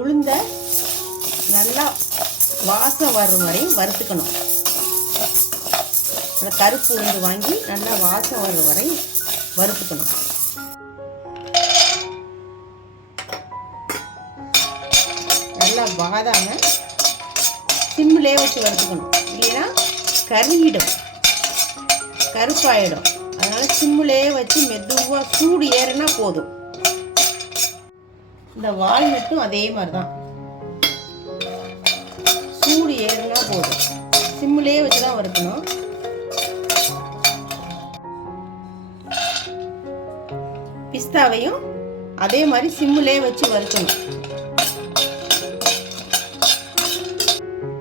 உளுந்த நல்லா வாசம் வரும் வரையும் வறுத்துக்கணும். அந்த கருப்பு உளுந்து வாங்கி நல்லா வாசம் வரும் வரை வறுத்துக்கணும். நல்லா பாதாம சிம்மிலே வச்சு வறுத்துக்கணும். இல்லைன்னா கருகிடும். கருப்பாயிடும். அதனால சிம்மிலே வச்சு மெதுவாக சூடு ஏறுனா போதும். இந்த வால்நட்டும் அதே மாதிரி தான் சூடு ஏறுனா போதும். சிம்மிலே வச்சு தான் வறுக்கணும். பிஸ்தாவையும் அதே மாதிரி சிம்மிலே வச்சு வறுக்கணும்.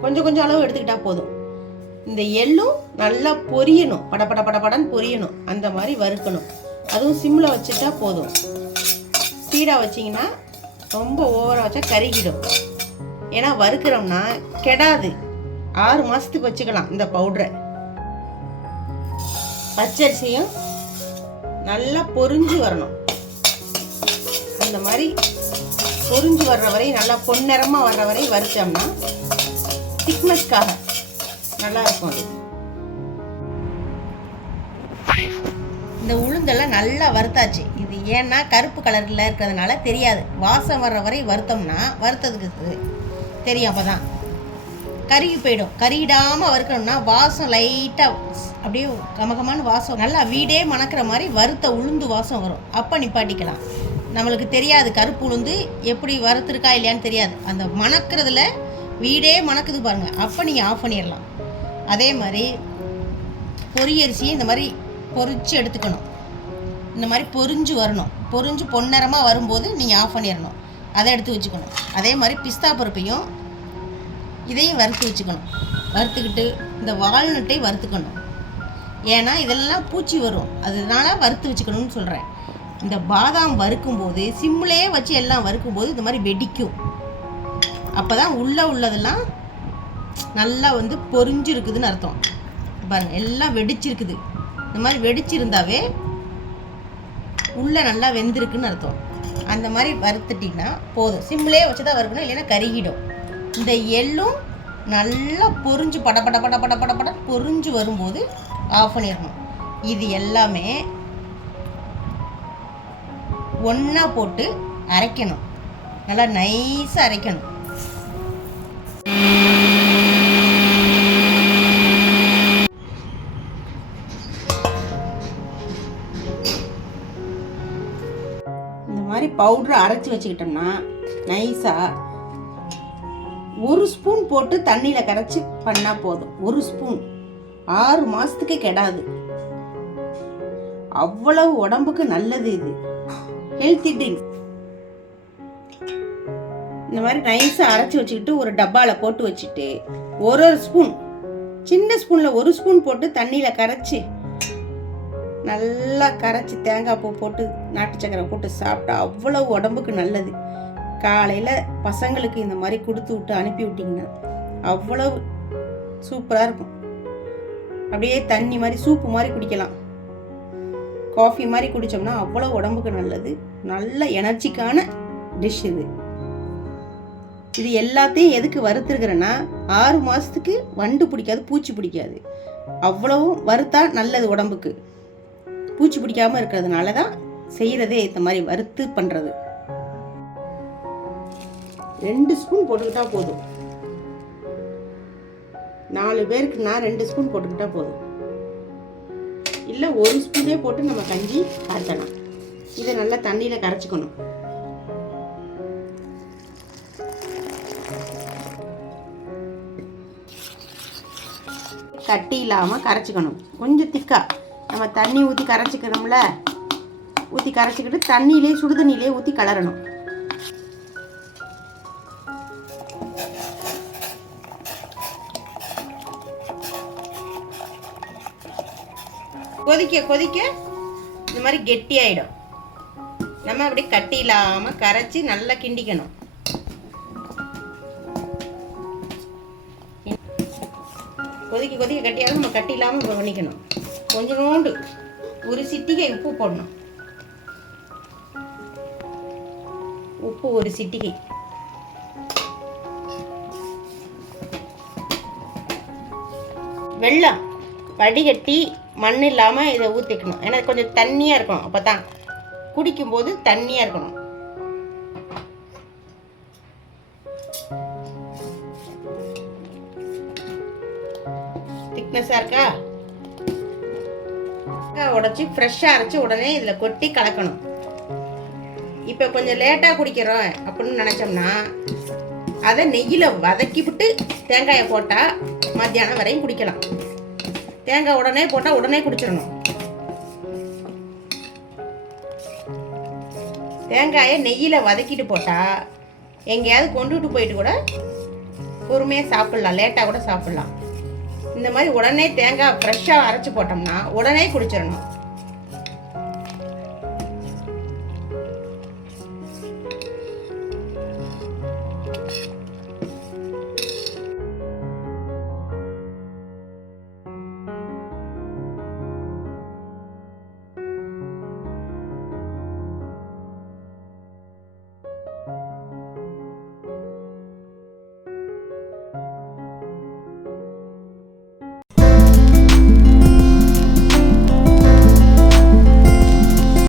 கொஞ்சம் கொஞ்சம் அளவு எடுத்துக்கிட்டா போதும். இந்த எள்ளும் நல்லா பொரியணும். பட பட பட படன்னு பொரியணும். அந்த மாதிரி வறுக்கணும். அதுவும் சிம்மில் வச்சுட்டா போதும். ஸ்பீடாக வச்சிங்கன்னா ரொம்ப ஓவராக வச்சா கருகிடும். ஏன்னா வறுக்கிறோம்னா கெடாது. ஆறு மாதத்துக்கு வச்சுக்கலாம் இந்த பவுடரை பச்சரிசியும் நல்லா பொறிஞ்சு வரணும். அந்த மாதிரி பொரிஞ்சு வர்ற வரை நல்லா பொன்னிறமாக வர்ற வரை வறுத்தோம்னா திக்னஸ்க்காக நல்லா இருக்கும் அது. இந்த உளுந்தெல்லாம் நல்லா வறுத்தாச்சு. இது ஏன்னா கருப்பு கலரில் இருக்கிறதுனால தெரியாது. வாசம் வர்ற வரை வறுத்தோம்னா வறுத்ததுக்கு தெரியும் அப்போ தான் கருகி போயிடும். கருகிடாமல் வறுக்கணும்னா வாசம் லைட்டாக அப்படியே கமகமான வாசம் நல்லா வீடே மணக்கிற மாதிரி வறுத்த உளுந்து வாசம் வரும். அப்போ நிப்பாட்டிக்கலாம். நம்மளுக்கு தெரியாது கருப்பு உளுந்து எப்படி வறுத்துருக்கா இல்லையான்னு தெரியாது. அந்த மணக்கிறதுல வீடே மணக்குது பாருங்கள் அப்போ நீங்கள் ஆஃப் பண்ணிடலாம். அதே மாதிரி பொரியரிசியை இந்த மாதிரி பொறிச்சு எடுத்துக்கணும். இந்த மாதிரி பொரிஞ்சு வரணும். பொரிஞ்சு பொன்னரமாக வரும்போது நீங்கள் ஆஃப் பண்ணிடணும் அதை எடுத்து வச்சுக்கணும். அதே மாதிரி பிஸ்தா பருப்பையும் இதையும் வறுத்து வச்சுக்கணும். வறுத்துக்கிட்டு இந்த வால்நட்டை வறுத்துக்கணும். ஏன்னா இதெல்லாம் பூச்சி வரும். அதனால வறுத்து வச்சுக்கணும்னு சொல்கிறேன் இந்த பாதாம் வறுக்கும்போது சிம்லேயே வச்சு எல்லாம் வறுக்கும்போது இந்த மாதிரி வெடிக்கும். அப்போ தான் உள்ளே உள்ளதெல்லாம் நல்லா வந்து பொரிஞ்சிருக்குதுன்னு அர்த்தம். பாருங்கள் எல்லாம் வெடிச்சிருக்குது. இந்த மாதிரி வெடிச்சிருந்தாவே உள்ளே நல்லா வெந்திருக்குன்னு அர்த்தம். அந்த மாதிரி வறுத்துட்டிங்கன்னா போதும். சிம்மிலே வச்சு தான் வறுக்கணும் இல்லைன்னா கருகிடும். இந்த எள்ளும் நல்லா பொறிஞ்சு பட பட பட பட பட பட பொறிஞ்சு வரும்போது ஆஃப் பண்ணிடணும். இது எல்லாமே ஒன்றா போட்டு அரைக்கணும். நல்லா நைஸாக அரைக்கணும். பவுடரை அரைச்சி வச்சுக்கிட்டோம்னா நைஸாக ஒரு ஸ்பூன் போட்டு தண்ணியில் கரைச்சி பண்ணால் போதும். ஒரு ஸ்பூன் ஆறு மாதத்துக்கு கெடாது. அவ்வளவு உடம்புக்கு நல்லது இது. ஹெல்த்தி ட்ரிங்க்ஸ் இந்த மாதிரி நைஸாக அரைச்சி வச்சுக்கிட்டு ஒரு டப்பாவில் போட்டு வச்சுட்டு ஒரு ஒரு ஸ்பூன் சின்ன ஸ்பூனில் ஒரு ஸ்பூன் போட்டு தண்ணியில் கரைச்சி நல்லா கரைச்சி தேங்காய் பூ போட்டு நாட்டு சக்கரை போட்டு சாப்பிட்டா அவ்வளோ உடம்புக்கு நல்லது. காலையில் பசங்களுக்கு இந்த மாதிரி கொடுத்து விட்டு அனுப்பி விட்டிங்கன்னா அவ்வளவு சூப்பராக இருக்கும். அப்படியே தண்ணி மாதிரி சூப்பு மாதிரி குடிக்கலாம். காஃபி மாதிரி குடித்தோம்னா அவ்வளோ உடம்புக்கு நல்லது. நல்ல எனர்ஜிக்கான டிஷ் இது. இது எல்லாத்தையும் எதுக்கு வறுத்துருக்குறேன்னா ஆறு மாதத்துக்கு வண்டு பிடிக்காது பூச்சி பிடிக்காது. அவ்வளவும் வறுத்தா நல்லது உடம்புக்கு. பூச்சி பிடிக்காமல் இருக்கிறதுனால தான் செய்கிறதே இந்த மாதிரி வறுத்து பண்ணுறது ரெண்டு ஸ்பூன் போட்டுக்கிட்டா போதும். நாலு பேருக்கு நான் ரெண்டு ஸ்பூன் போட்டுக்கிட்டா போதும். இல்லை ஒரு ஸ்பூனே போட்டு நம்ம கஞ்சி காய்ச்சலாம் இதை நல்லா தண்ணியில் கரைச்சிக்கணும். கட்டி இல்லாமல் கரைச்சிக்கணும். கொஞ்சம் திக்காக நம்ம தண்ணி ஊற்றி கரைச்சிக்கணும்ல? ஊற்றி கரைச்சிக்கிட்டு தண்ணியிலே சுடு தண்ணியிலே ஊற்றி கலரணும். கொதிக்க கொதிக்க இந்த மாதிரி கெட்டியாயிடும். நம்ம அப்படி கட்டி இல்லாமல் கரைச்சி நல்லா கிண்டிக்கணும். கொதிக்க கொதிக்க கட்டியாக நம்ம கட்டி இல்லாமல் பண்ணிக்கணும். கொஞ்சோண்டு ஒரு சிட்டிகை உப்பு போடணும். உப்பு ஒரு சிட்டிகை. வெள்ளம் வடிகட்டி மண் இல்லாமல் இதை ஊற்றிக்கணும் ஏன்னா கொஞ்சம் தண்ணியாக இருக்கணும். அப்போ தான் குடிக்கும்போது தண்ணியாக இருக்கணும். திக்னஸாக இருக்கா? தேங்காய் உடச்சி ஃப்ரெஷ்ஷாக அரைச்சி உடனே இதில் கொட்டி கலக்கணும். இப்போ கொஞ்சம் லேட்டாக குடிக்கிறோம் அப்படின்னு நினச்சோம்னா அதை நெய்யில் வதக்கி விட்டு தேங்காயை போட்டால் மத்தியானம் வரையும் குடிக்கலாம். தேங்காய் உடனே போட்டால் உடனே குடிச்சிடணும். தேங்காயை நெய்யில் வதக்கிட்டு போட்டால் எங்கேயாவது கொண்டுட்டு போயிட்டு கூட பொறுமையாக சாப்பிட்லாம். லேட்டாக கூட சாப்பிட்லாம். இந்த மாதிரி உடனே தேங்காய் ஃப்ரெஷ்ஷாக அரைச்சி போட்டோம்னா உடனே குடிச்சிடணும்.